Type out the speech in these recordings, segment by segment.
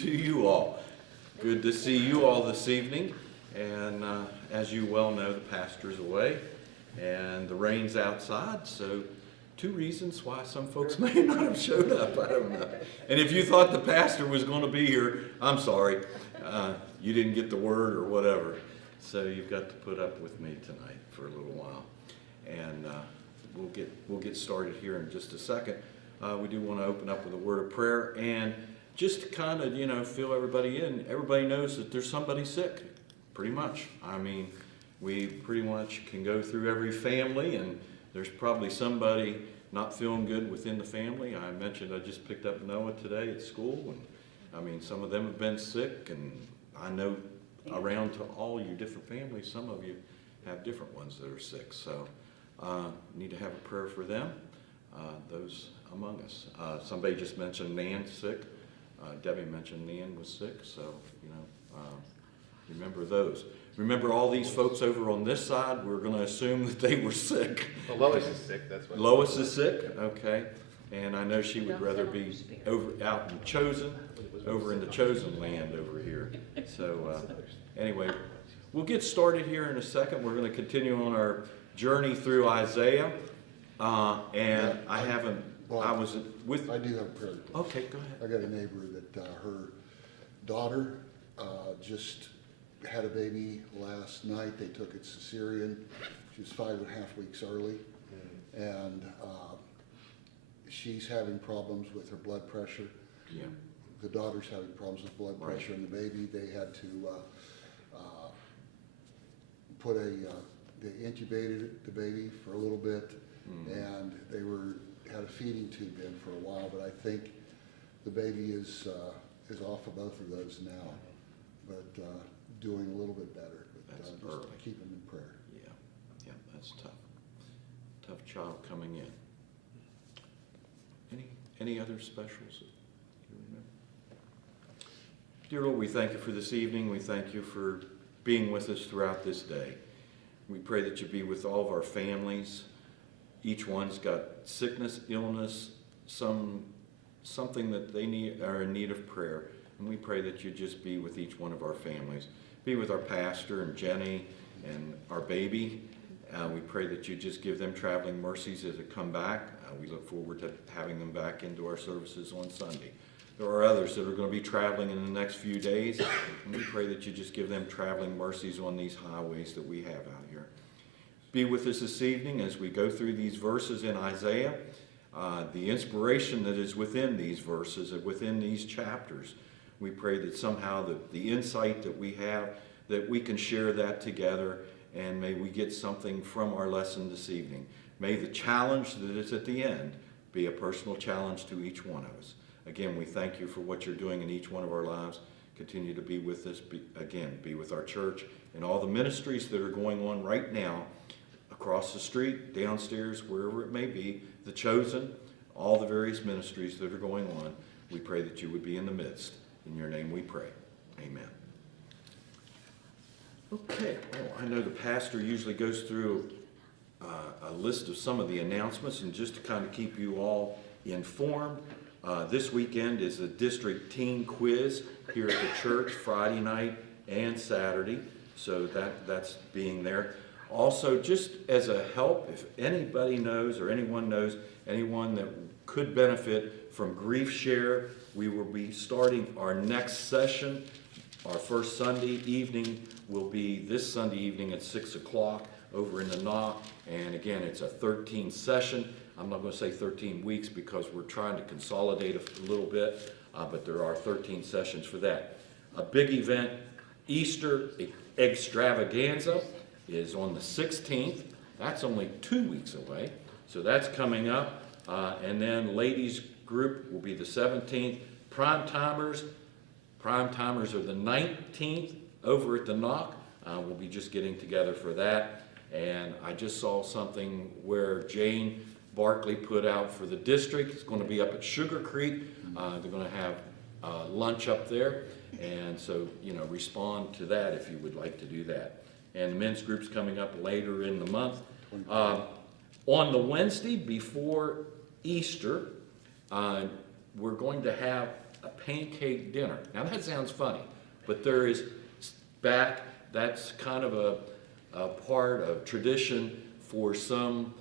To you all. Good to see you all this evening. And as you well know, the pastor's away and the rain's outside. So 2 reasons why some folks may not have showed up. I don't know. And if you thought the pastor was going to be here, I'm sorry. You didn't get the word or whatever. So you've got to put up with me tonight for a little while. And we'll get started here in just a second. We do want to open up with a word of prayer and just to kind of, fill everybody in. Everybody knows that there's somebody sick, pretty much. I mean, we pretty much can go through every family, and there's probably somebody not feeling good within the family. I mentioned I just picked up Noah today at school, and I mean, some of them have been sick, and I know around to all your different families, some of you have different ones that are sick. So need to have a prayer for them, those among us. Somebody just mentioned Nan's sick. Debbie mentioned Nan was sick, so, remember those. Remember all these folks over on this side, we're going to assume that they were sick. Well, Lois is sick, that's what. Lois is sick, okay. And I know she would rather be out in the chosen land over here. So anyway, we'll get started here in a second. We're going to continue on our journey through Isaiah. And I haven't, well, I was with... I do have a prayer. Okay, go ahead. I got a neighbor that her daughter just had a baby last night. They took it cesarean. She was 5.5 weeks early. And she's having problems with her blood pressure. Yeah. The daughter's having problems with blood pressure, and the baby, they had to they intubated the baby for a little bit, and they had a feeding tube in for a while, but I think the baby is off of both of those now, but doing a little bit better. But That's just early. Keep them in prayer. Yeah, that's tough. Tough child coming in. Any other specials that you remember? Dear Lord, we thank you for this evening. We thank you for being with us throughout this day. We pray that you be with all of our families. Each one's got sickness, illness, something that they are in need of prayer. And we pray that you just be with each one of our families. Be with our pastor and Jenny and our baby. We pray that you just give them traveling mercies as they come back. We look forward to having them back into our services on Sunday. There are others that are going to be traveling in the next few days, and we pray that you just give them traveling mercies on these highways that we have out here. Be with us this evening as we go through these verses in Isaiah, the inspiration that is within these verses and within these chapters. We pray that somehow the insight that we have, that we can share that together, and may we get something from our lesson this evening. May the challenge that is at the end be a personal challenge to each one of us. Again, we thank you for what you're doing in each one of our lives. Continue to be with us. Be with our church and all the ministries that are going on right now across the street, downstairs, wherever it may be, the chosen, all the various ministries that are going on. We pray that you would be in the midst. In your name we pray. Amen. Okay, well, I know the pastor usually goes through a list of some of the announcements, and just to kind of keep you all informed, this weekend is a district teen quiz here at the church, Friday night and Saturday, so that's being there. Also, just as a help, if anybody knows or anyone knows anyone that could benefit from Grief Share, we will be starting our next session. Our first Sunday evening will be this Sunday evening at 6 o'clock over in the Knock. And again, it's a 13 session. I'm not going to say 13 weeks because we're trying to consolidate a little bit, but there are 13 sessions for that. A big event, Easter Extravaganza, is on the 16th. That's only 2 weeks away, so that's coming up. And then ladies group will be the 17th. Prime timers are the 19th over at the Knock. We'll be just getting together for that. And I just saw something where Jane Barkley put out for the district. It's going to be up at Sugar Creek. They're going to have lunch up there. And so, respond to that if you would like to do that. And the men's group's coming up later in the month. On the Wednesday before Easter, we're going to have a pancake dinner. Now that sounds funny, but there is that's kind of a part of tradition for some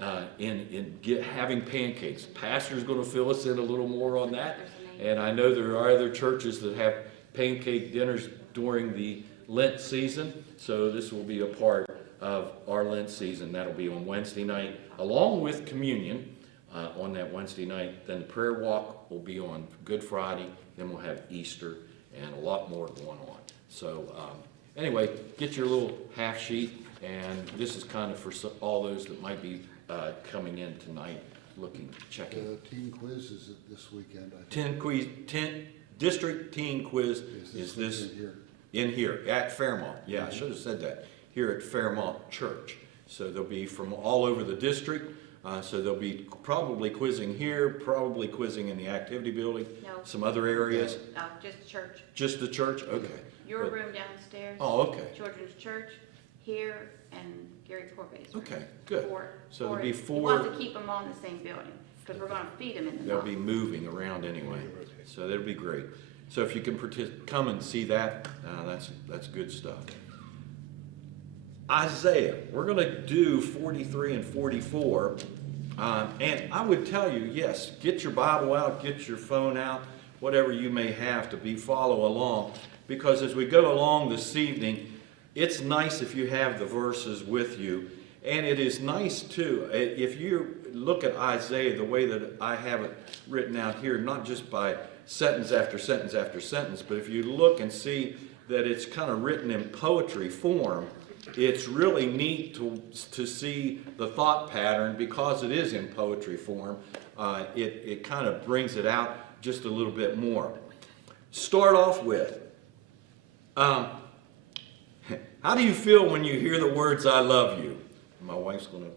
having pancakes. Pastor's going to fill us in a little more on that. And I know there are other churches that have pancake dinners during the Lent season. So this will be a part of our Lent season. That'll be on Wednesday night, along with communion on that Wednesday night. Then the prayer walk will be on Good Friday. Then we'll have Easter and a lot more going on. So anyway, get your little half sheet. And this is kind of for all those that might be coming in tonight, checking. The teen quiz is this weekend, I think. District teen quiz is this here? in here at Fairmont. Yeah, I should have said that. Here at Fairmont Church. So they'll be from all over the district. So they'll be probably quizzing here, probably quizzing in the activity building, some other areas. No, just church. Just the church? Okay. Your room downstairs. Oh, okay. Children's church here and Gary Corbay's room. Okay, good. So there'll be He four. wants to keep them on the same building because we're going to feed them in the They'll box. be moving around anyway. So that'll be great. So if you can come and see that, that's good stuff. Isaiah, we're going to do 43 and 44. And I would tell you, yes, get your Bible out, get your phone out, whatever you may have to follow along. Because as we go along this evening, it's nice if you have the verses with you. And it is nice, too, if you look at Isaiah the way that I have it written out here, not just by sentence after sentence after sentence, but if you look and see that it's kind of written in poetry form, it's really neat to see the thought pattern because it is in poetry form. It kind of brings it out just a little bit more. Start off with, how do you feel when you hear the words, I love you? My wife's going to...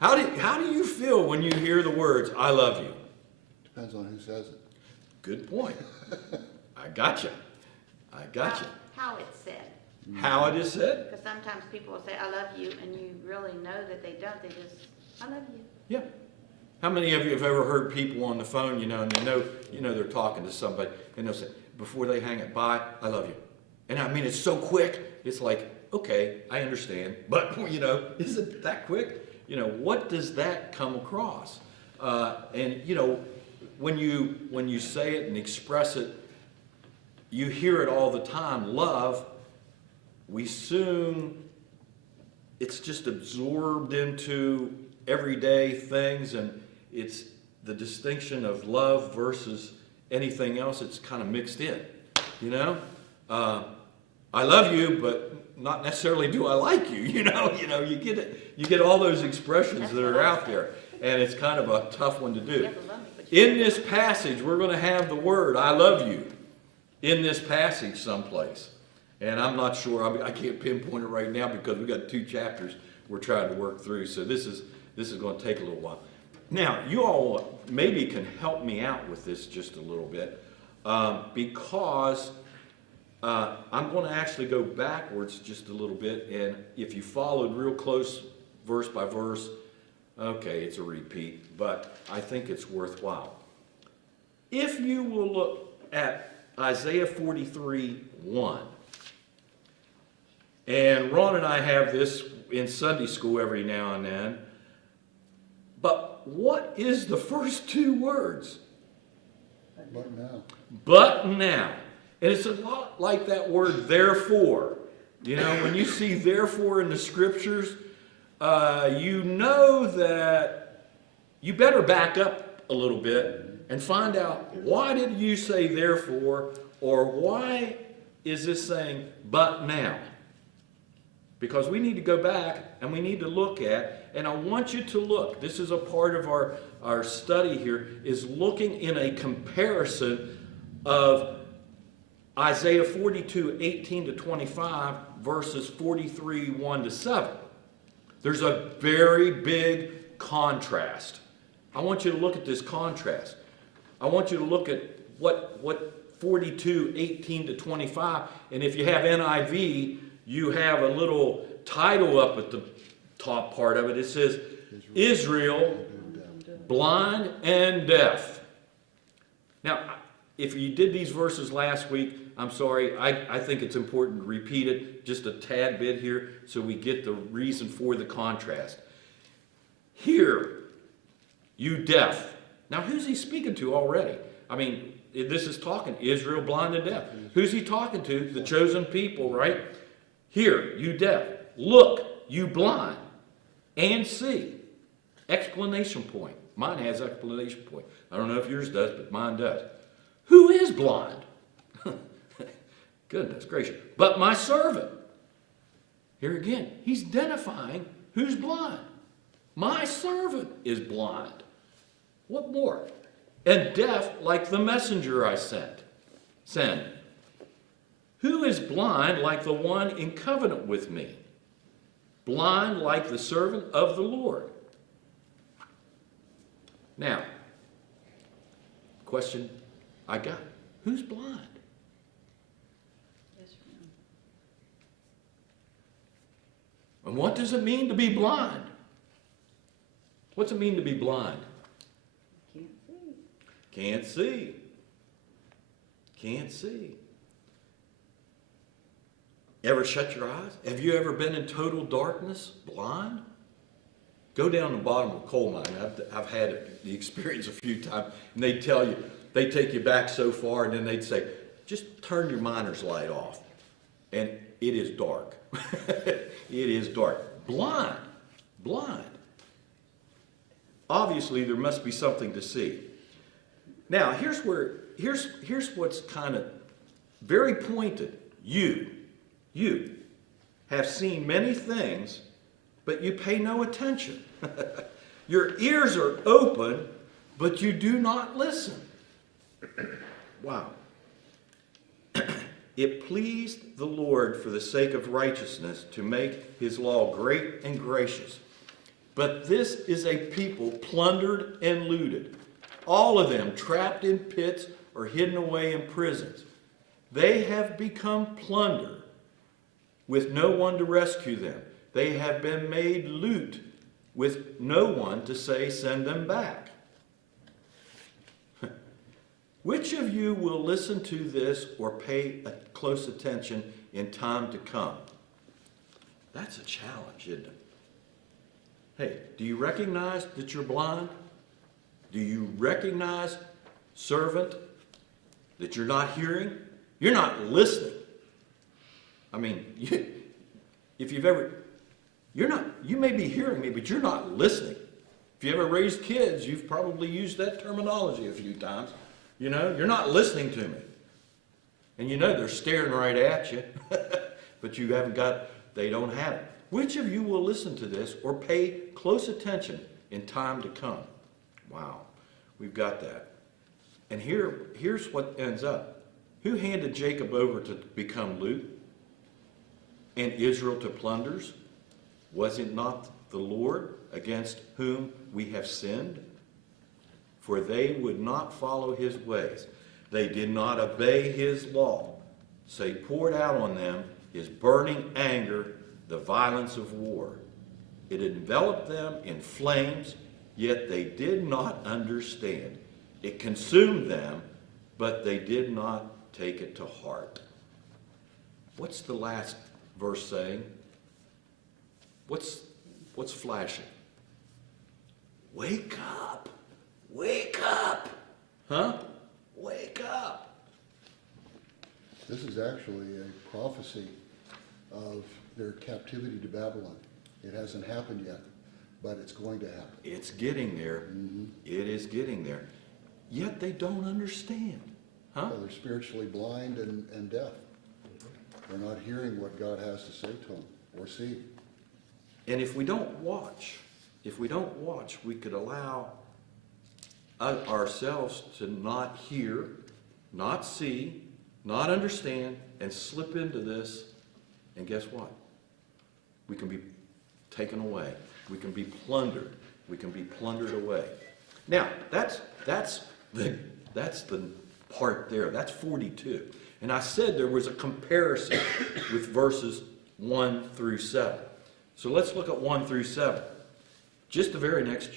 How do you feel when you hear the words, I love you? Depends on who says it. Good point. I gotcha. How it's said. How it is said? Because sometimes people will say, I love you, and you really know that they don't. They just, I love you. Yeah. How many of you have ever heard people on the phone, and they know they're talking to somebody, and they'll say, before they hang it, bye, I love you. And I mean, it's so quick, it's like, okay, I understand, but, is it that quick? What does that come across? And, when you say it and express it, you hear it all the time, love, it's just absorbed into everyday things, and it's the distinction of love versus anything else. It's kind of mixed in, I love you, but not necessarily do I like you, you get it. You get all those expressions that are out there, and it's kind of a tough one to do. In this passage, we're going to have the word, I love you, in this passage someplace. And I'm not sure, I can't pinpoint it right now because we've got 2 chapters we're trying to work through. So this is going to take a little while. Now, you all maybe can help me out with this just a little bit because I'm going to actually go backwards just a little bit. And if you followed real close, verse by verse, okay, it's a repeat, but I think it's worthwhile. If you will look at Isaiah 43:1, and Ron and I have this in Sunday school every now and then, but what is the first 2 words? But now. But now. And it's a lot like that word therefore. When you see therefore in the scriptures, you know that you better back up a little bit and find out, why did you say therefore, or why is this saying but now? Because we need to go back and we need to look at, and I want you to look, this is a part of our study here, is looking in a comparison of Isaiah 42:18-25 verses 43:1-7. There's a very big contrast. I want you to look at this contrast. I want you to look at what 42:18-25, and if you have NIV, you have a little title up at the top part of it. It says, Israel, blind and deaf. Now, if you did these verses last week, I'm sorry, I think it's important to repeat it just a tad bit here so we get the reason for the contrast. Hear, you deaf. Now, who's he speaking to already? I mean, this is talking Israel, blind and deaf. Who's he talking to? The chosen people, right? Hear, you deaf. Look, you blind. And see. Explanation point. Mine has explanation point. I don't know if yours does, but mine does. Who is blind? Goodness gracious. But my servant. Here again, he's identifying who's blind. My servant is blind. What more? And deaf like the messenger I send. Who is blind like the one in covenant with me? Blind like the servant of the Lord. Now, question I got. Who's blind? And what does it mean to be blind? What's it mean to be blind? Can't see. Can't see. Ever shut your eyes? Have you ever been in total darkness, blind? Go down the bottom of a coal mine. I've had the experience a few times, and they tell you, they take you back so far, and then they'd say, just turn your miner's light off. And it is dark. It is dark. Blind. Blind. Obviously, there must be something to see. Now, here's what's kind of very pointed. You have seen many things, but you pay no attention. Your ears are open, but you do not listen. Wow. It pleased the Lord for the sake of righteousness to make his law great and gracious. But this is a people plundered and looted, all of them trapped in pits or hidden away in prisons. They have become plunder with no one to rescue them. They have been made loot with no one to say, send them back. Which of you will listen to this or pay close attention in time to come? That's a challenge, isn't it? Hey, do you recognize that you're blind? Do you recognize, servant, that you're not hearing? You're not listening. I mean, if you've ever, you may be hearing me, but you're not listening. If you ever raised kids, you've probably used that terminology a few times. You know, you're not listening to me. And you know they're staring right at you, but you haven't got, they don't have it. Which of you will listen to this or pay close attention in time to come? Wow, we've got that. And here's what ends up. Who handed Jacob over to become loot and Israel to plunders? Was it not the Lord against whom we have sinned? For they would not follow his ways. They did not obey his law. So he poured out on them his burning anger, the violence of war. It enveloped them in flames, yet they did not understand. It consumed them, but they did not take it to heart. What's the last verse saying? What's flashing? Wake up! Wake up! Huh? Wake up! This is actually a prophecy of their captivity to Babylon. It hasn't happened yet, but it's going to happen. It's getting there. Mm-hmm. It is getting there. Yet they don't understand. Huh? Well, they're spiritually blind and deaf. They're not hearing what God has to say to them or see. And if we don't watch, we could allow ourselves to not hear, not see, not understand, and slip into this. And guess what? We can be taken away. We can be plundered. We can be plundered away. Now, that's the part there. That's 42. And I said there was a comparison with verses 1 through 7. So let's look at 1 through 7. Just the very next,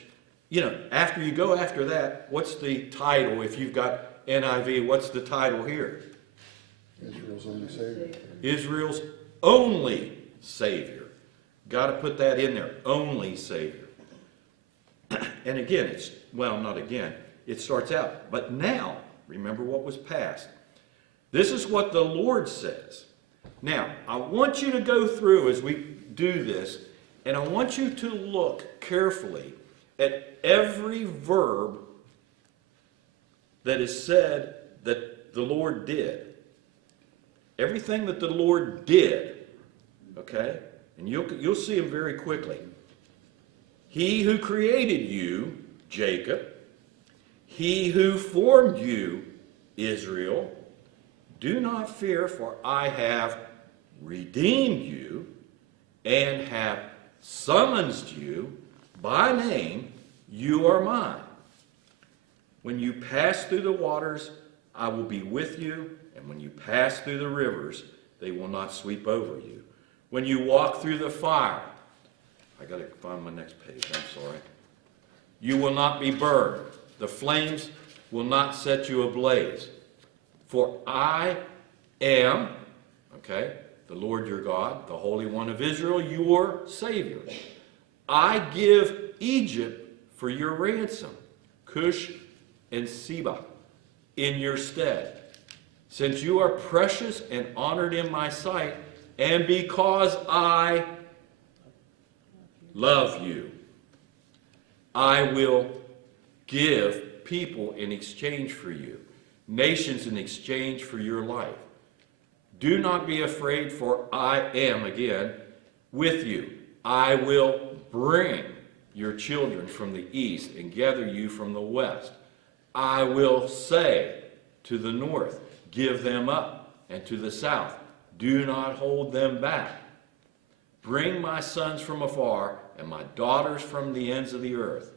after you go after that, what's the title if you've got NIV, what's the title here? Israel's only Savior. Israel's only Savior. Got to put that in there. Only Savior. And again, not again. It starts out. But now, remember what was past. This is what the Lord says. Now, I want you to go through as we do this, and I want you to look carefully at every verb that is said that the Lord did. Everything that the Lord did, okay? And you'll see them very quickly. He who created you, Jacob. He who formed you, Israel. Do not fear, for I have redeemed you and have summoned you by name. You are mine. When you pass through the waters, I will be with you, and when you pass through the rivers, they will not sweep over you. When you walk through the fire, I got to find my next page, I'm sorry. You will not be burned. The flames will not set you ablaze. For I am, okay, the Lord your God, the Holy One of Israel, your Savior. I give Egypt for your ransom, Cush and Seba in your stead. Since you are precious and honored in my sight, and because I love you, I will give people in exchange for you, nations in exchange for your life. Do not be afraid, for I am, again, with you. I will bring your children from the east and gather you from the west. I will say to the north, give them up, and to the south, do not hold them back. Bring my sons from afar and my daughters from the ends of the earth.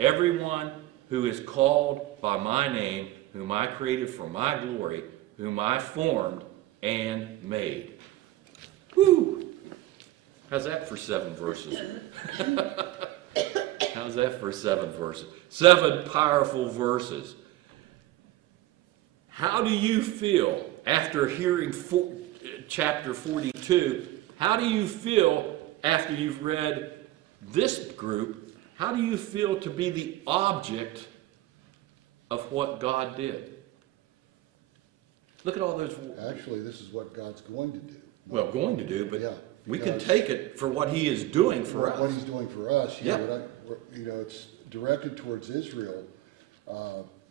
Everyone who is called by my name, whom I created for my glory, whom I formed and made. Woo! How's that for 7 verses? How's that for 7 verses? 7 powerful verses. How do you feel after hearing chapter 42? How do you feel after you've read this group? How do you feel to be the object of what God did? Look at all those. Actually, this is what God's going to do. Well, going to do, but Yeah, we can because- take it for what He is doing for us. What he's doing for us, Yeah. it's directed towards Israel,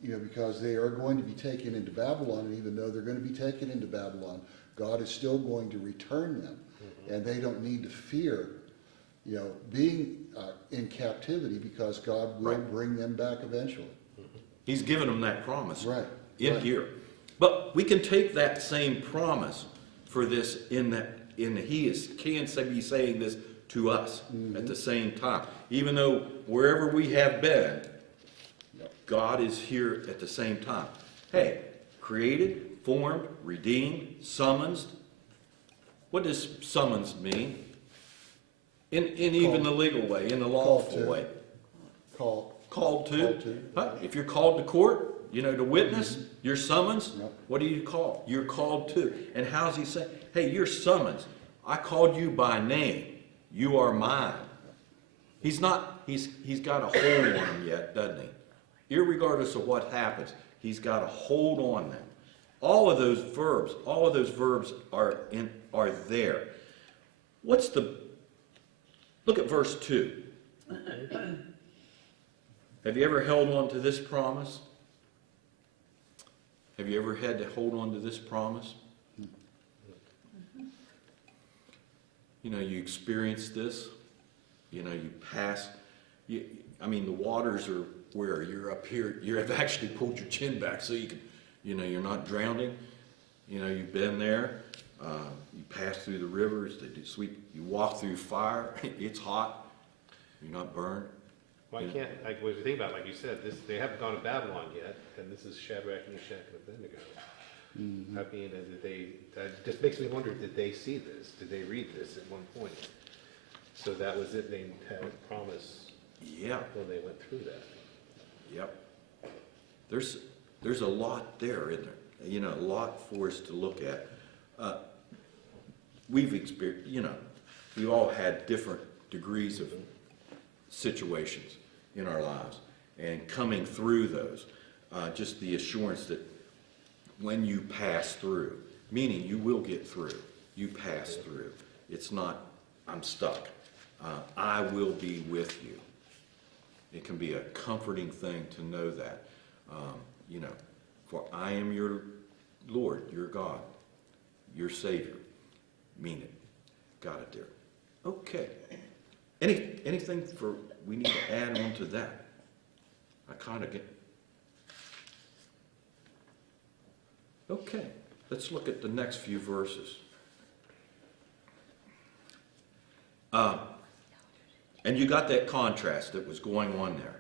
because they are going to be taken into Babylon, and even though they're going to be taken into Babylon, God is still going to return them, and they don't need to fear, being in captivity, because God will Right. bring them back eventually. He's given them that promise Right. here. But we can take that same promise for this He can be saying this to us at the same time. Even though wherever we have been, God is here at the same time. Hey, created, formed, redeemed, summoned. What does summons mean? In even the legal way, in the lawful way. Called to. Huh? If you're called to court, to witness, you're summoned. Yep. What do you call? You're called to. And how's He saying? Hey, you're summoned. I called you by name. You are mine. He's got a hold on them yet, doesn't he? Irregardless of what happens, He's got a hold on them. All of those verbs are there. Look at verse 2. Have you ever held on to this promise? Have you ever had to hold on to this promise? You experience this. You pass. The waters are where you're up here. You have actually pulled your chin back so you can, you're not drowning. You've been there. You pass through the rivers. They do sweep. You walk through fire. It's hot. You're not burned. Why can't, what you think about, like you said, they haven't gone to Babylon yet, and this is Shadrach, Meshach, and Abednego. That just makes me wonder, did they see this? Did they read this at one point? So that was it, they had a promise Yeah. when they went through that. Yep. there's a lot there, isn't there? You know, a lot for us to look at. We've experienced, you know, we've all had different degrees of situations in our lives, and coming through those, just the assurance that when you pass through, meaning you will get through, you pass through. It's not, I'm stuck. I will be with you. It can be a comforting thing to know that. You know, for I am your Lord, your God, your Savior. Mean it. Got it there. Okay. Anything we need to add on to that? I kind of get... Okay. Let's look at the next few verses. And you got that contrast that was going on there.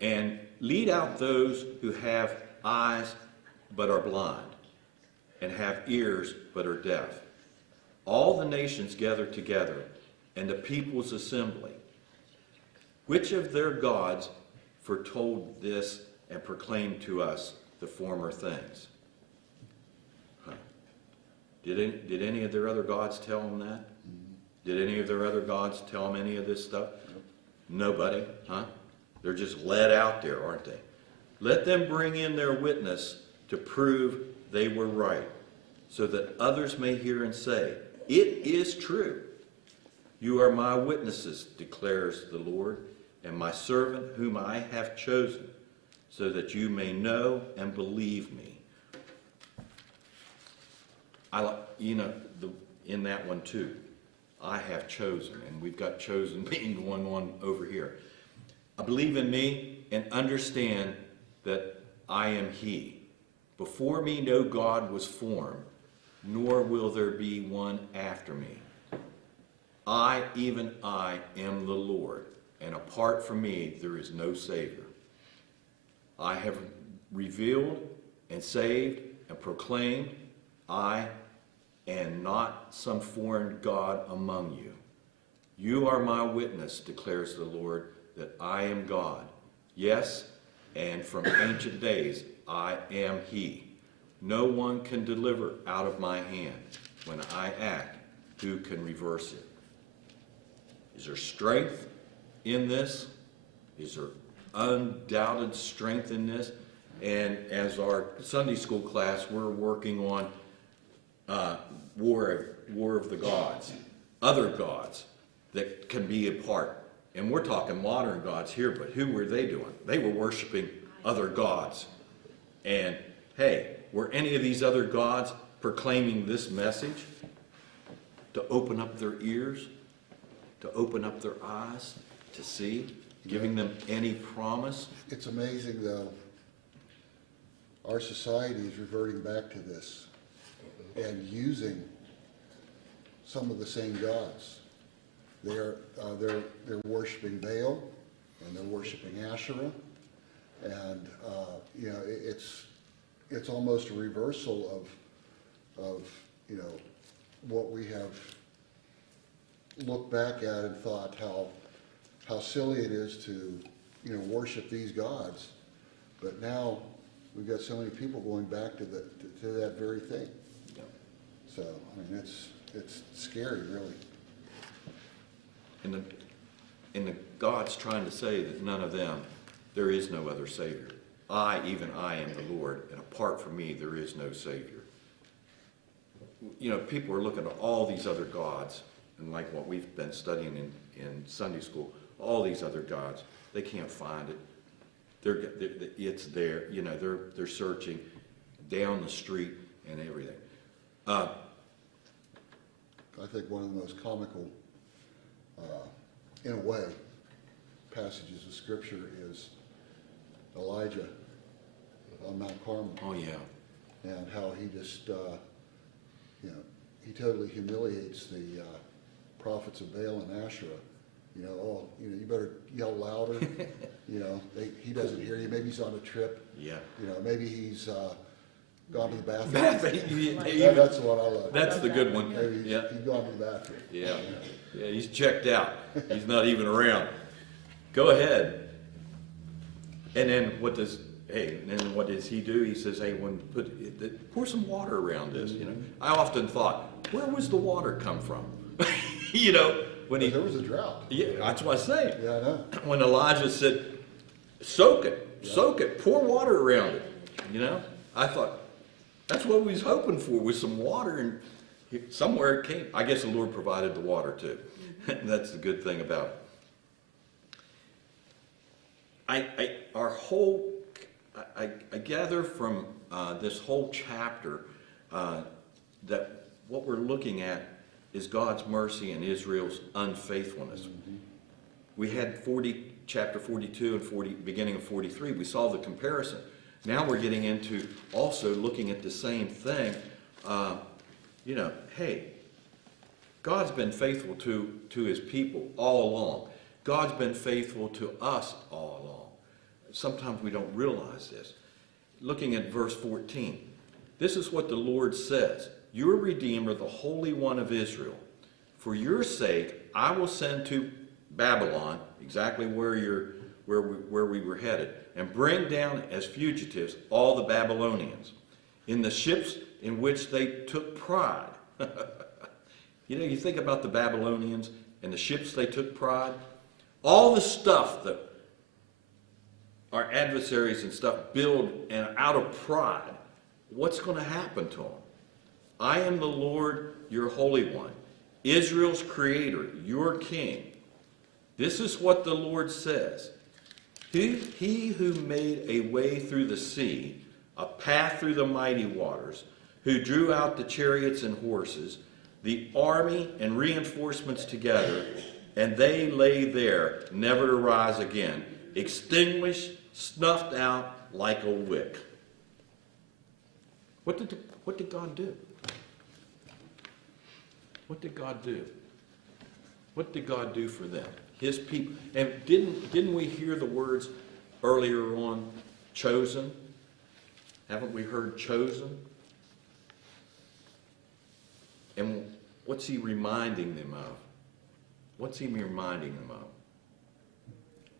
And lead out those who have eyes but are blind, and have ears but are deaf. All the nations gather together, and the peoples assembly. Which of their gods foretold this and proclaimed to us the former things? Huh. Did any of their other gods tell them that? Did any of their other gods tell them any of this stuff? Nobody, huh? They're just led out there, aren't they? Let them bring in their witness to prove they were right, so that others may hear and say, it is true. You are my witnesses, declares the Lord, and my servant whom I have chosen, so that you may know and believe me. In that one too, I have chosen, and we've got chosen being the one over here. Believe in me and understand that I am he. Before me no God was formed, nor will there be one after me. I, even I, am the Lord, and apart from me there is no Savior. I have revealed and saved and proclaimed, I am not some foreign god among you. You are my witness, declares the Lord, that I am God. Yes, and from ancient days I am he. No one can deliver out of my hand. When I act, who can reverse it? Is there strength in this? Is there undoubted strength in this? And as our Sunday school class, we're working on war of the gods, other gods that can be a part. And we're talking modern gods here, but who were they doing? They were worshiping other gods. And hey, were any of these other gods proclaiming this message to open up their ears, to open up their eyes, to see, giving them any promise? It's amazing, though. Our society is reverting back to this and using some of the same gods. They're worshiping Baal, and they're worshiping Asherah, and it's almost a reversal of what we have looked back at and thought how silly it is to worship these gods, but now we've got so many people going back to that very thing. So I mean, it's scary, really. And the God's trying to say that none of them, there is no other Savior. I, even I, am the Lord, and apart from me, there is no Savior. People are looking at all these other gods, and like what we've been studying in Sunday school, all these other gods, they can't find it. It's there. They're searching down the street and everything. I think one of the most comical, in a way, passages of Scripture is Elijah on Mount Carmel. Oh, yeah. And how he just, he totally humiliates the prophets of Baal and Asherah. You better yell louder. He doesn't hear you. Maybe he's on a trip. Yeah. Maybe he's gone to the bathroom. That's what I love. That's the good one. Maybe Yeah. he's gone to the bathroom. Yeah. Yeah, he's checked out. He's not even around. Go ahead. And then what does hey, and then what does he do? He says, hey, pour some water around this, you know. I often thought, where was the water come from? You know, when There was a drought. yeah, that's what I say. Yeah, I know. When Elijah said, soak it, pour water around it, you know. I thought, that's what we was hoping for, was some water, and somewhere it came. I guess the Lord provided the water too. That's the good thing about it. I gather from this whole chapter that what we're looking at is God's mercy and Israel's unfaithfulness. Mm-hmm. We had chapter 42 and beginning of 43. We saw the comparison. Now we're getting into also looking at the same thing. You know, hey, God's been faithful to his people all along. God's been faithful to us all along. Sometimes we don't realize this. Looking at verse 14, this is what the Lord says. Your Redeemer, the Holy One of Israel, for your sake, I will send to Babylon, exactly where we were headed, and bring down as fugitives all the Babylonians in the ships in which they took pride. You know, you think about the Babylonians and the ships they took pride, all the stuff that our adversaries and stuff build and out of pride, what's going to happen to them? I am the Lord, your Holy One, Israel's Creator, your King. This is what the Lord says. He who made a way through the sea, a path through the mighty waters, who drew out the chariots and horses, the army and reinforcements together, and they lay there, never to rise again, extinguished, snuffed out like a wick. What did God do? What did God do? What did God do for them? His people. And didn't we hear the words earlier on, chosen? Haven't we heard chosen? And what's he reminding them of? What's he reminding them of?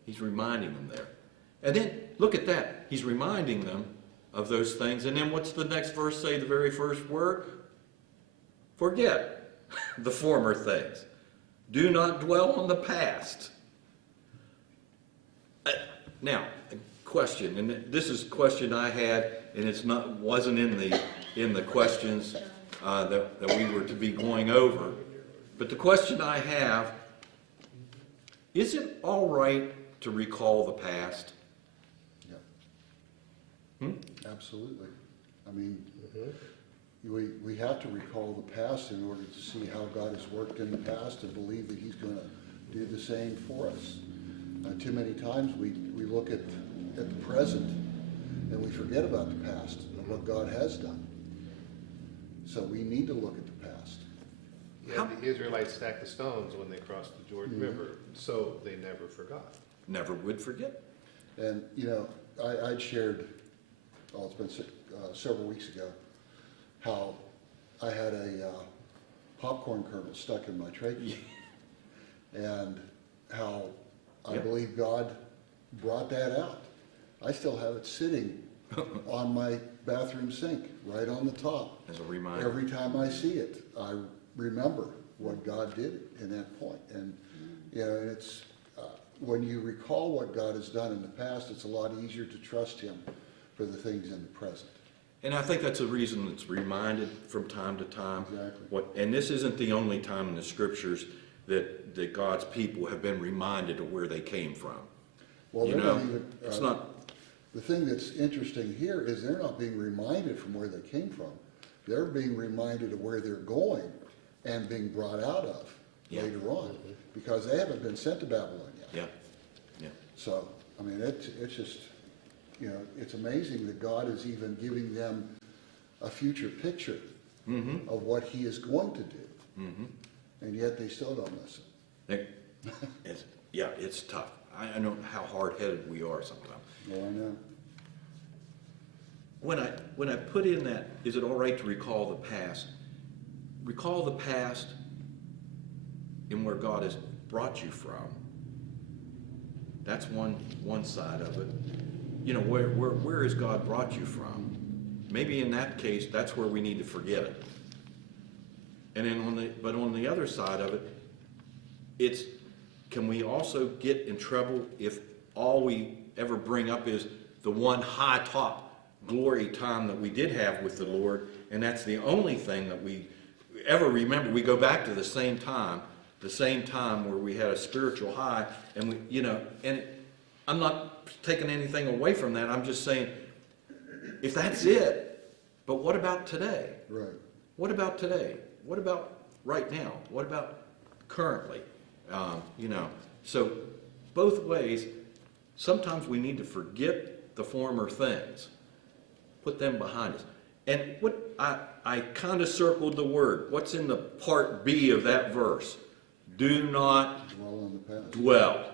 He's reminding them there. And then, look at that. He's reminding them of those things. And then what's the next verse say, the very first word? Forget the former things. Do not dwell on the past. Now, a question, and this is a question I had, and wasn't in the questions that we were to be going over. But the question I have, is it all right to recall the past? Yeah. Absolutely. I mean, we have to recall the past in order to see how God has worked in the past and believe that he's going to do the same for us. Too many times we look at the present and we forget about the past and what God has done. So we need to look at the past. Yeah, the Israelites stacked the stones when they crossed the Jordan River, so they never forgot. Never would forget. And, you know, I'd shared, it's been several weeks ago, how I had a popcorn kernel stuck in my trachea. And how I believe God brought that out. I still have it sitting on my bathroom sink, right on the top. As a reminder. Every time I see it, I remember what God did in that point. And, you know, it's, when you recall what God has done in the past, it's a lot easier to trust him for the things in the present. And I think that's a reason it's reminded from time to time. Exactly. And this isn't the only time in the scriptures that God's people have been reminded of where they came from. Well, you they're know, not even, it's not. The thing that's interesting here is they're not being reminded from where they came from. They're being reminded of where they're going and being brought out of later on, because they haven't been sent to Babylon yet. Yeah. So, I mean, it's just, you know, it's amazing that God is even giving them a future picture of what he is going to do. And yet they still don't listen. It's tough. I know how hard-headed we are sometimes. Well, I know. When I put in that, is it all right to recall the past? Recall the past and where God has brought you from. That's one side of it. where has God brought you from? Maybe in that case, that's where we need to forget it. And then on the other side of it, can we also get in trouble if all we ever bring up is the one high top glory time that we did have with the Lord, and that's the only thing that we ever remember? We go back to the same time where we had a spiritual high, and and I'm not taking anything away from that. I'm just saying, if that's it, but what about today? Right. What about today? What about right now? What about currently? So both ways, sometimes we need to forget the former things, put them behind us. And what I kind of circled the word. What's in the part B of that verse? Do not Dwell on the past. dwell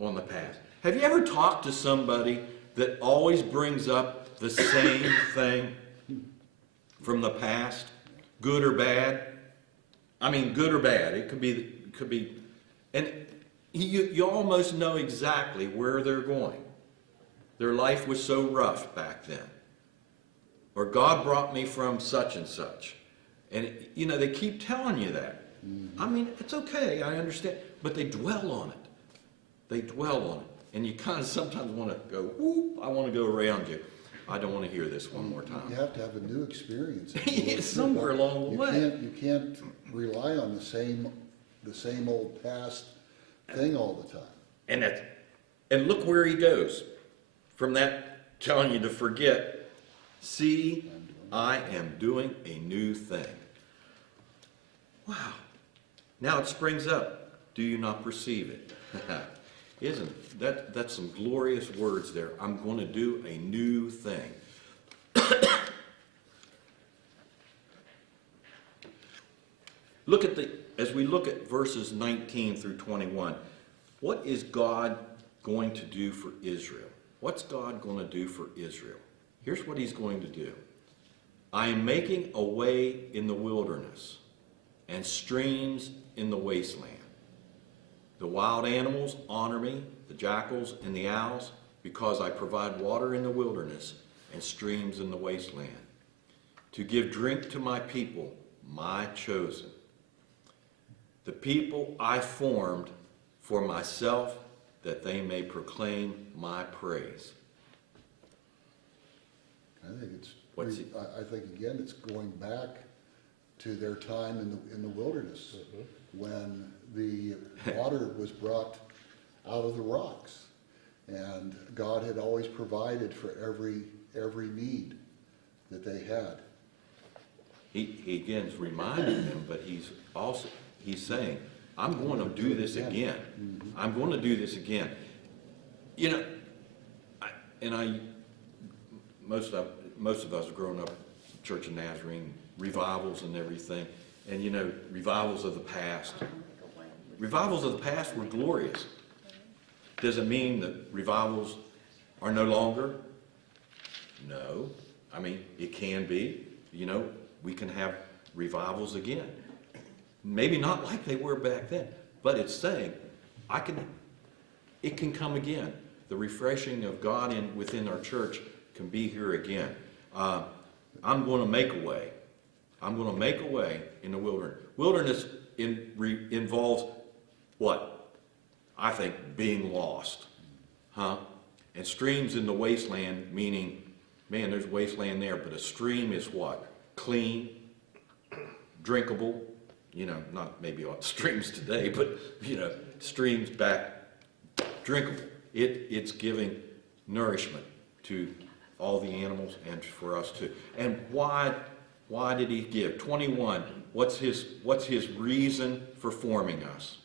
on the past. Have you ever talked to somebody that always brings up the same thing from the past, good or bad? I mean, good or bad. It could be, and you almost know exactly where they're going. Their life was so rough back then. Or God brought me from such and such. And, they keep telling you that. I mean, it's okay, I understand. But they dwell on it. They dwell on it. And you kind of sometimes want to go, whoop, I want to go around you. I don't want to hear this one more time. You have to have a new experience. Somewhere along the way. You can't rely on the same old past thing all the time. And look where he goes. From that telling you to forget, see, I am doing a new thing. Wow. Now it springs up. Do you not perceive it? Isn't that's some glorious words there. I'm going to do a new thing. As we look at verses 19 through 21, what is God going to do for Israel? What's God going to do for Israel? Here's what he's going to do. I am making a way in the wilderness and streams in the wasteland. The wild animals honor me, the jackals and the owls, because I provide water in the wilderness and streams in the wasteland, to give drink to my people, my chosen, the people I formed for myself, that they may proclaim my praise. I think I think again, it's going back to their time in the wilderness, when the water was brought out of the rocks, and God had always provided for every need that they had. He again is reminding them, but he's saying, I'm going to do this again. I'm going to do this again. Most of us have grown up Church of Nazarene, revivals and everything, and revivals of the past. Revivals of the past were glorious. Does it mean that revivals are no longer? No. I mean, it can be. We can have revivals again. Maybe not like they were back then, but it's saying, it can come again. The refreshing of God within our church can be here again. I'm going to make a way. I'm going to make a way in the wilderness. Wilderness involves what? I think being lost. And streams in the wasteland, meaning, man, there's wasteland there, but a stream is what? Clean, drinkable. Not maybe on streams today, but, streams back, drinkable. It's giving nourishment to all the animals and for us too. And why did he give? 21, what's his reason for forming us?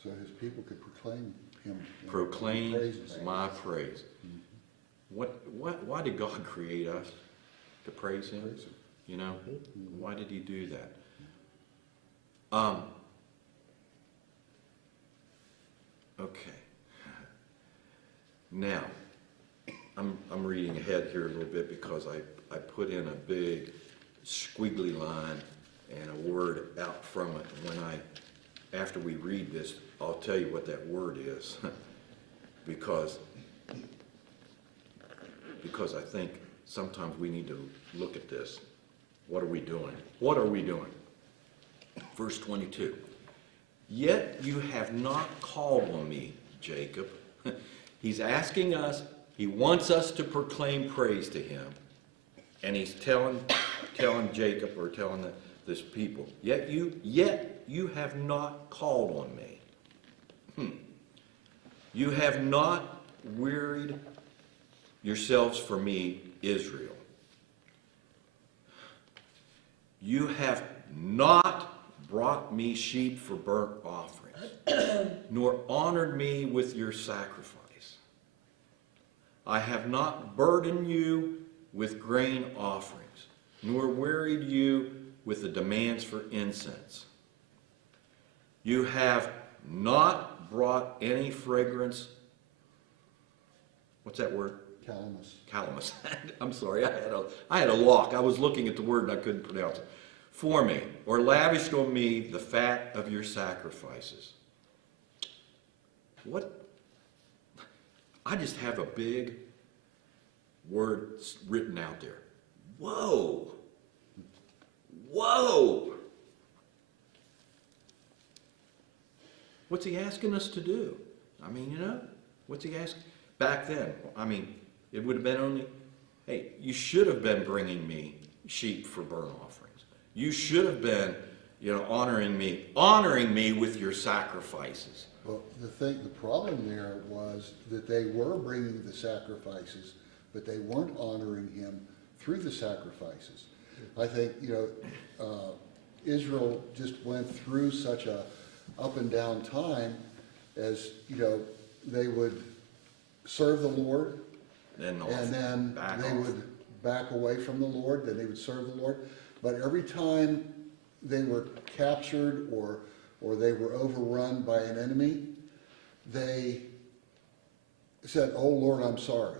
So his people could proclaim him. Proclaim praises. my praise. Why did God create us? To praise him? Why did he do that? Okay. Now, I'm reading ahead here a little bit because I put in a big squiggly line and a word out from it. After we read this, I'll tell you what that word is. because I think sometimes we need to look at this. What are we doing? What are we doing? Verse 22. Yet you have not called on me, Jacob. He's asking us, he wants us to proclaim praise to him. And he's telling Jacob, or telling this people, yet you have not called on me. You have not wearied yourselves for me, Israel. You have not brought me sheep for burnt offerings, nor honored me with your sacrifice. I have not burdened you with grain offerings, nor wearied you with the demands for incense. You have not brought any fragrance. What's that word? Calamus. Calamus. I'm sorry, I had a lock. I was looking at the word and I couldn't pronounce it. For me, or lavished on me the fat of your sacrifices. What? I just have a big word written out there. Whoa! Whoa! What's he asking us to do? I mean, what's he asking? Back then, I mean, it would have been only, hey, you should have been bringing me sheep for burnt offerings. You should have been, honoring me with your sacrifices. Well, the problem there was that they were bringing the sacrifices, but they weren't honoring him through the sacrifices. I think, Israel just went through such a up and down time as, they would serve the Lord, and then they would back away from the Lord, then they would serve the Lord. But every time they were captured or they were overrun by an enemy, they said, "Oh Lord, I'm sorry.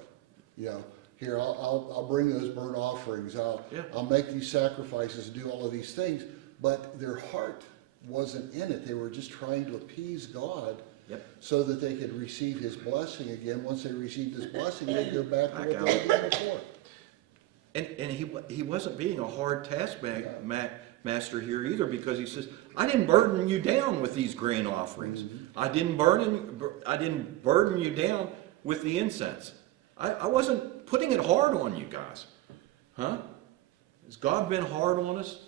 Here I'll bring those burnt offerings. I'll make these sacrifices and do all of these things." But their heart wasn't in it. They were just trying to appease God, so that they could receive his blessing again. Once they received his blessing, they'd go back to what they were before. And he wasn't being a hard taskmaster here either, because he says, I didn't burden you down with these grain offerings. I didn't burden you down with the incense. I wasn't putting it hard on you guys. Huh? Has God been hard on us?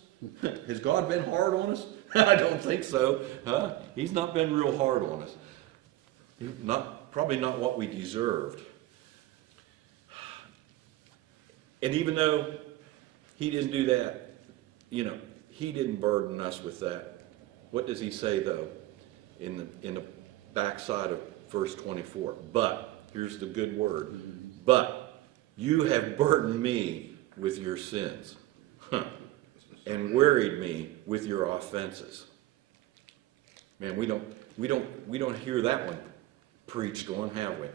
Has God been hard on us? I don't think so. Huh? He's not been real hard on us. Probably not what we deserved. And even though he didn't do that, he didn't burden us with that. What does he say, though, in the backside of verse 24? But, here's the good word, but you have burdened me with your sins, and wearied me with your offenses. Man, we don't hear that one preached going, have we?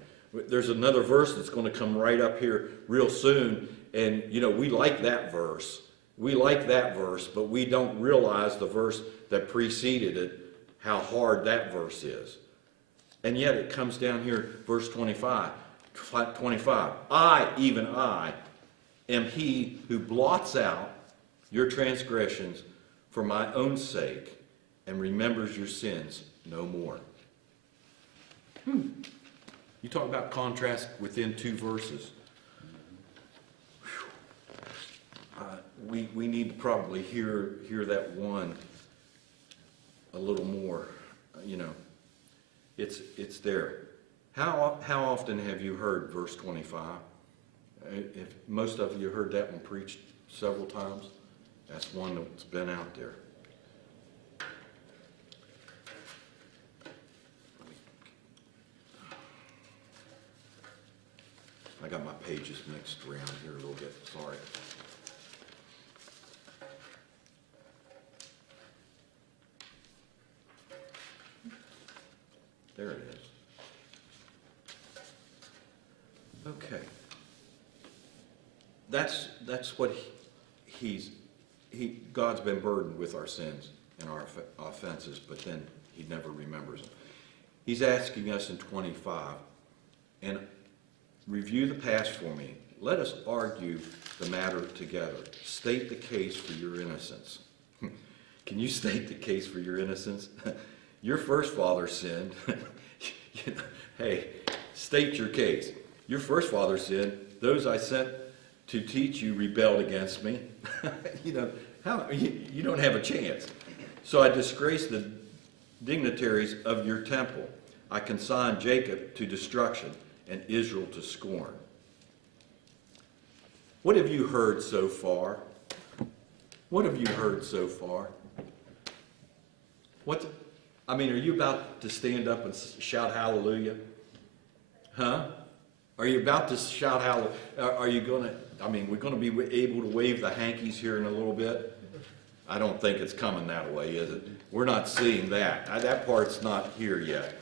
There's another verse that's going to come right up here real soon. And, we like that verse. We like that verse, but we don't realize the verse that preceded it, how hard that verse is. And yet it comes down here, verse 25. I, even I, am he who blots out your transgressions for my own sake and remembers your sins no more. You talk about contrast within two verses. We need to probably hear that one a little more. It's there. How often have you heard verse 25? If most of you heard that one preached several times, that's one that's been out there. I got my pages mixed around here a little bit, sorry. There it is. Okay. That's what God's been burdened with our sins and our offenses, but then he never remembers them. He's asking us in 25 and review the past for me. Let us argue the matter together. State the case for your innocence. Can you state the case for your innocence? Your first father sinned. Hey, state your case. Your first father sinned. Those I sent to teach you rebelled against me. You don't have a chance. So I disgraced the dignitaries of your temple. I consigned Jacob to destruction and Israel to scorn. What have you heard so far? What have you heard so far? Are you about to stand up and shout hallelujah? Huh? Are you about to shout hallelujah? Are you going to, we're going to be able to wave the hankies here in a little bit? I don't think it's coming that way, is it? We're not seeing that. That part's not here yet.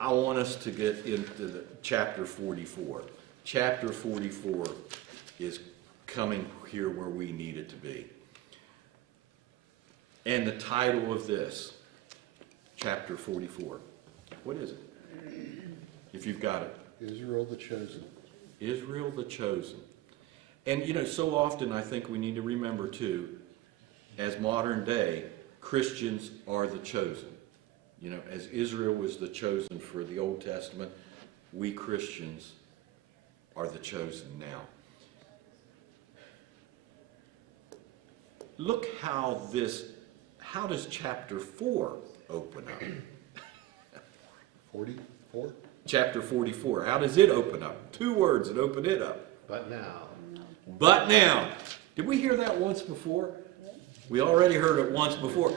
I want us to get into chapter 44. Chapter 44 is coming here where we need it to be. And the title of this, chapter 44, what is it? If you've got it. Israel the chosen. Israel the chosen. And so often I think we need to remember too, as modern day, Christians are the chosen. As Israel was the chosen for the Old Testament, we Christians are the chosen now. Look how does chapter 4 open up? 44? Chapter 44, how does it open up? 2 words that open it up. But now. But now. Did we hear that once before? We already heard it once before.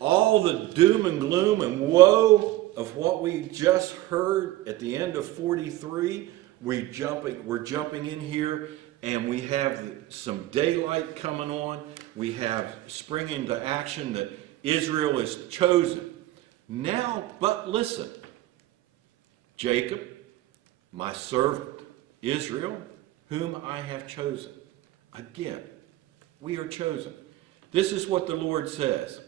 All the doom and gloom and woe of what we just heard at the end of 43, we're jumping in here, and we have some daylight coming on. We have spring into action that Israel is chosen. Now, but listen, Jacob, my servant, Israel, whom I have chosen. Again, we are chosen. This is what the Lord says.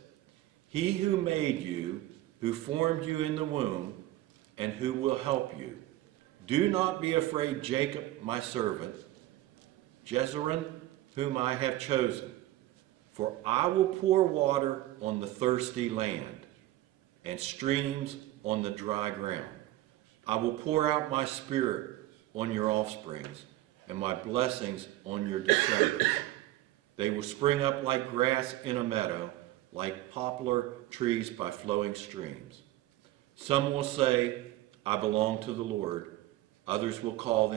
He who made you, who formed you in the womb, and who will help you. Do not be afraid, Jacob, my servant, Jezreel, whom I have chosen. For I will pour water on the thirsty land, and streams on the dry ground. I will pour out my spirit on your offsprings, and my blessings on your descendants. They will spring up like grass in a meadow, like poplar trees by flowing streams. Some will say, I belong to the Lord. Others will call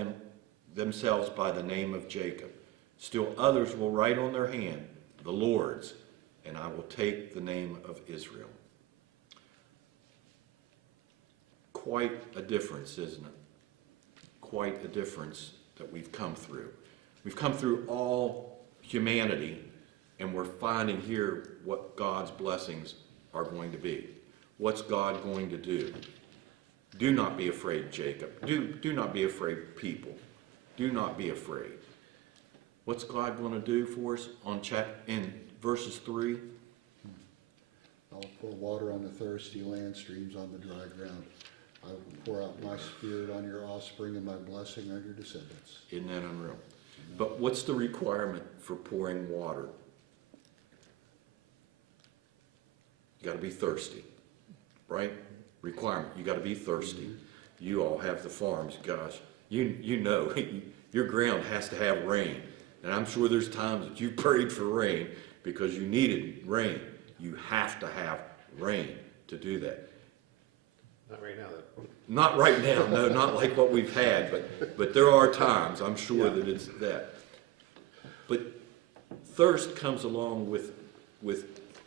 themselves by the name of Jacob. Still others will write on their hand, the Lord's, and I will take the name of Israel. Quite a difference, isn't it? Quite a difference that we've come through. We've come through all humanity, and we're finding here what God's blessings are going to be. What's God going to do? Do not be afraid, Jacob. Do not be afraid, people. Do not be afraid. What's God going to do for us in verses 3? I'll pour water on the thirsty land, streams on the dry ground. I will pour out my spirit on your offspring and my blessing on your descendants. Isn't that unreal? But what's the requirement for pouring water? You got to be thirsty, right? Requirement, you got to be thirsty. You all have the farms, gosh. You know, your ground has to have rain. And I'm sure there's times that you prayed for rain because you needed rain. You have to have rain to do that. Not right now, though. Not right now, no, not like what we've had, but there are times, I'm sure, that it's that. But thirst comes along with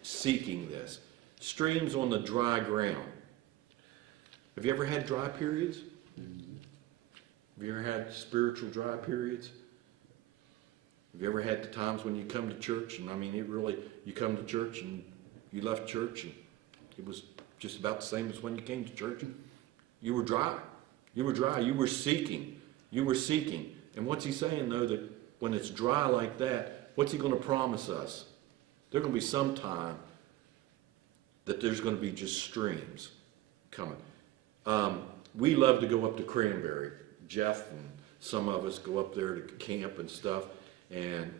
seeking this. Streams on the dry ground. Have you ever had dry periods? Have you ever had spiritual dry periods? Have you ever had the times when you come to church, and you come to church and you left church and it was just about the same as when you came to church? You were dry. You were dry. You were seeking. You were seeking. And what's he saying, though, that when it's dry like that, what's he going to promise us? There's going to be some time that there's going to be just streams coming. We love to go up to Cranberry Jeff and some of us go up there to camp and stuff, and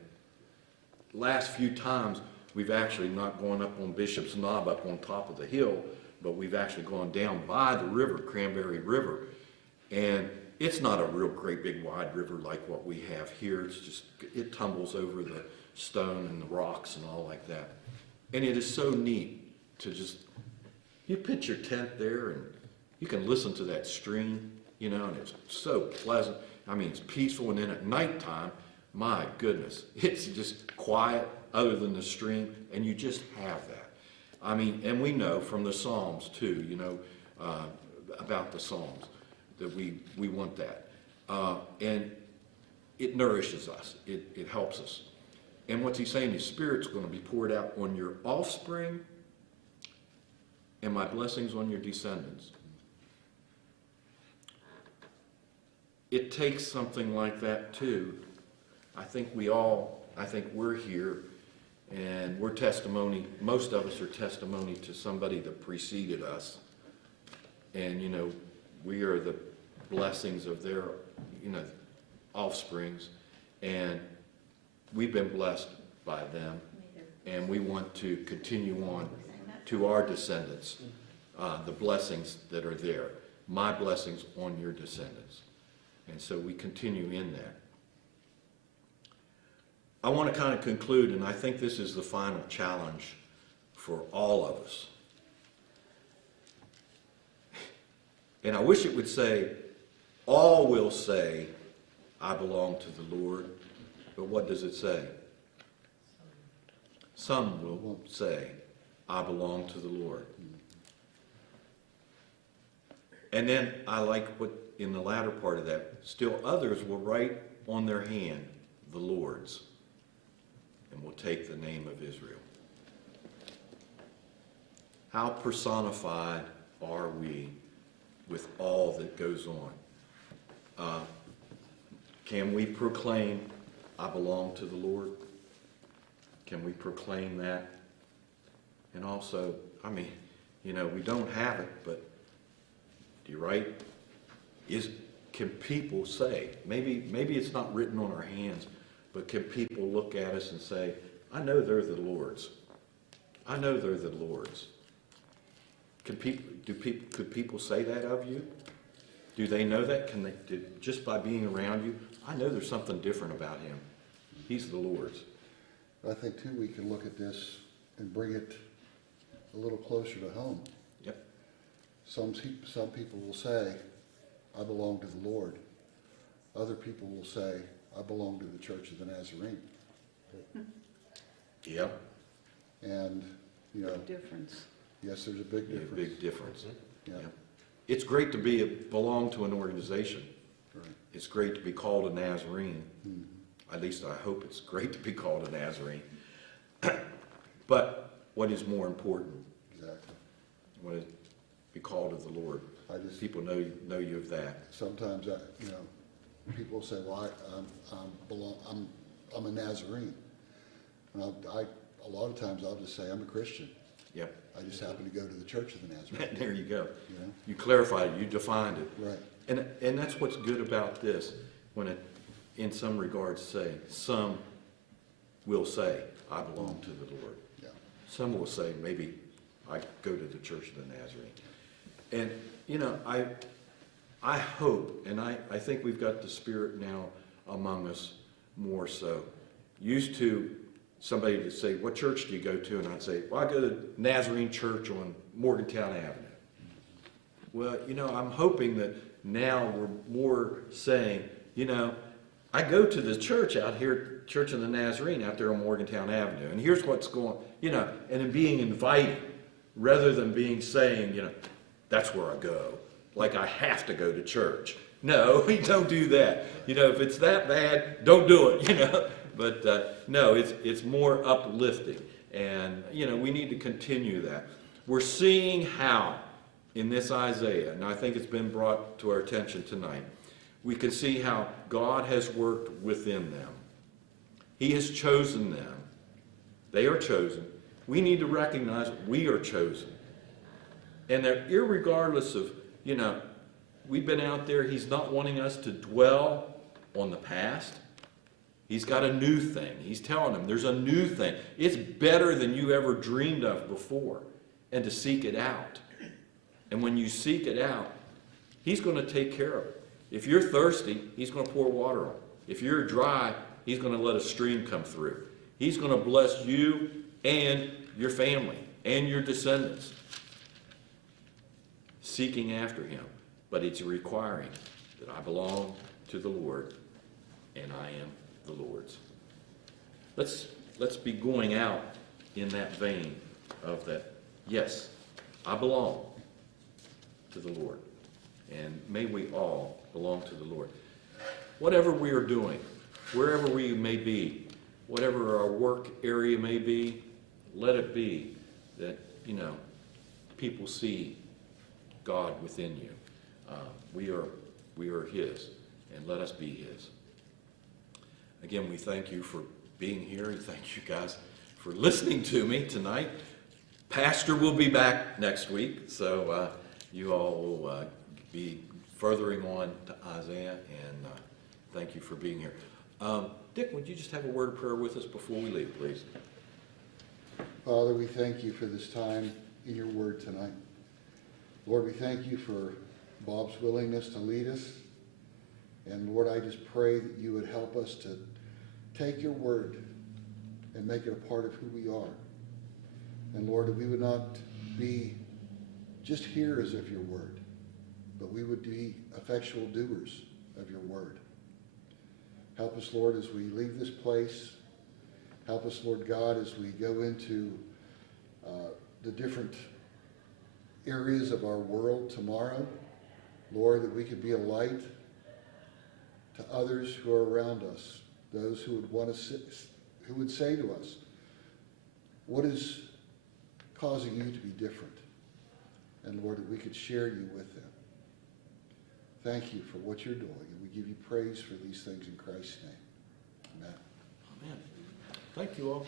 last few times we've actually not gone up on Bishop's Knob up on top of the hill, but we've actually gone down by the river, Cranberry River, and it's not a real great big wide river like what we have here. It's just, it tumbles over the stone and the rocks and all like that. And it is so neat to just, you pitch your tent there and you can listen to that stream, you know, and it's so pleasant. I mean, it's peaceful, and then at nighttime, my goodness, it's just quiet other than the stream, and you just have that. I mean, and we know from the Psalms too, you know, about the Psalms, that we want that. And it nourishes us, it helps us. And what's he saying? His Spirit's going to be poured out on your offspring, and my blessings on your descendants. It takes something like that too. I think we're here, and we're testimony, most of us are testimony to somebody that preceded us. And, you know, we are the blessings of their, you know, offsprings, and we've been blessed by them, and we want to continue on to our descendants, the blessings that are there. My blessings on your descendants. And so we continue in that. I want to kind of conclude, and I think this is the final challenge for all of us. And I wish it would say, all will say, I belong to the Lord. But what does it say? Some will say, I belong to the Lord. And then I like what in the latter part of that, still others will write on their hand, the Lord's, and will take the name of Israel. How personified are we with all that goes on? Can we proclaim, I belong to the Lord? Can we proclaim that? And also, I mean, you know, we don't have it, but do you write? Can people say, maybe it's not written on our hands, but can people look at us and say, I know they're the Lord's. I know they're the Lord's. Could people say that of you? Do they know that? Just by being around you, I know there's something different about him. He's the Lord's. I think too, we can look at this and bring it a little closer to home. Yep. Some people will say, I belong to the Lord. Other people will say, I belong to the Church of the Nazarene. Yep. And, you know, Big difference. yes, there's a big Yeah, difference. big difference. Yeah. Yep. It's great to belong to an organization. Right. It's great to be called a Nazarene. Mhm. At least I hope it's great to be called a Nazarene. But what is more important? Exactly. What is be called of the Lord? I just, People know you of that. sometimes people say, well, I'm a Nazarene. And a lot of times I'll just say, I'm a Christian. Yep. I just happen to go to the Church of the Nazarene, There you go. you know? You clarified it. You defined it. Right. And that's what's good about this, when it, in some regards, some will say, I belong to the Lord. Yeah. Some will say, maybe I go to the Church of the Nazarene. And, you know, I hope, and I think we've got the Spirit now among us more so. Used to somebody to say, what church do you go to? And I'd say, well, I go to Nazarene Church on Morgantown Avenue. Well, you know, I'm hoping that now we're more saying, you know, I go to the church out here, Church of the Nazarene, out there on Morgantown Avenue, and here's what's going, you know, and in being invited, rather than saying, you know, that's where I go, like I have to go to church. No, we don't do that. You know, if it's that bad, don't do it, you know. But no, it's more uplifting, and, you know, we need to continue that. We're seeing how, in this Isaiah, and I think it's been brought to our attention tonight, we can see how God has worked within them. He has chosen them. They are chosen. We need to recognize we are chosen. And that irregardless of, you know, we've been out there. He's not wanting us to dwell on the past. He's got a new thing. He's telling them there's a new thing. It's better than you ever dreamed of before. And to seek it out. And when you seek it out, he's going to take care of it. If you're thirsty, he's going to pour water on. If you're dry, he's going to let a stream come through. He's going to bless you and your family and your descendants. Seeking after him. But it's requiring that I belong to the Lord and I am the Lord's. Let's be going out in that vein of that. Yes, I belong to the Lord. And may we all belong to the Lord. Whatever we are doing, wherever we may be, whatever our work area may be, let it be that, people see God within you. We are his, and let us be his. Again, we thank you for being here, and thank you guys for listening to me tonight. Pastor will be back next week, so you all will be furthering on to Isaiah, and thank you for being here. Dick, would you just have a word of prayer with us before we leave, please? Father, we thank you for this time in your word tonight. Lord, we thank you for Bob's willingness to lead us. And Lord, I just pray that you would help us to take your word and make it a part of who we are. And Lord, that we would not be just hearers of your word, but we would be effectual doers of your word. Help us, Lord, as we leave this place. Help us, Lord God, as we go into the different areas of our world tomorrow. Lord, that we could be a light to others who are around us, those who would say to us, what is causing you to be different? And Lord, that we could share you with them. Thank you for what you're doing, and we give you praise for these things in Christ's name. Amen. Amen. Thank you all.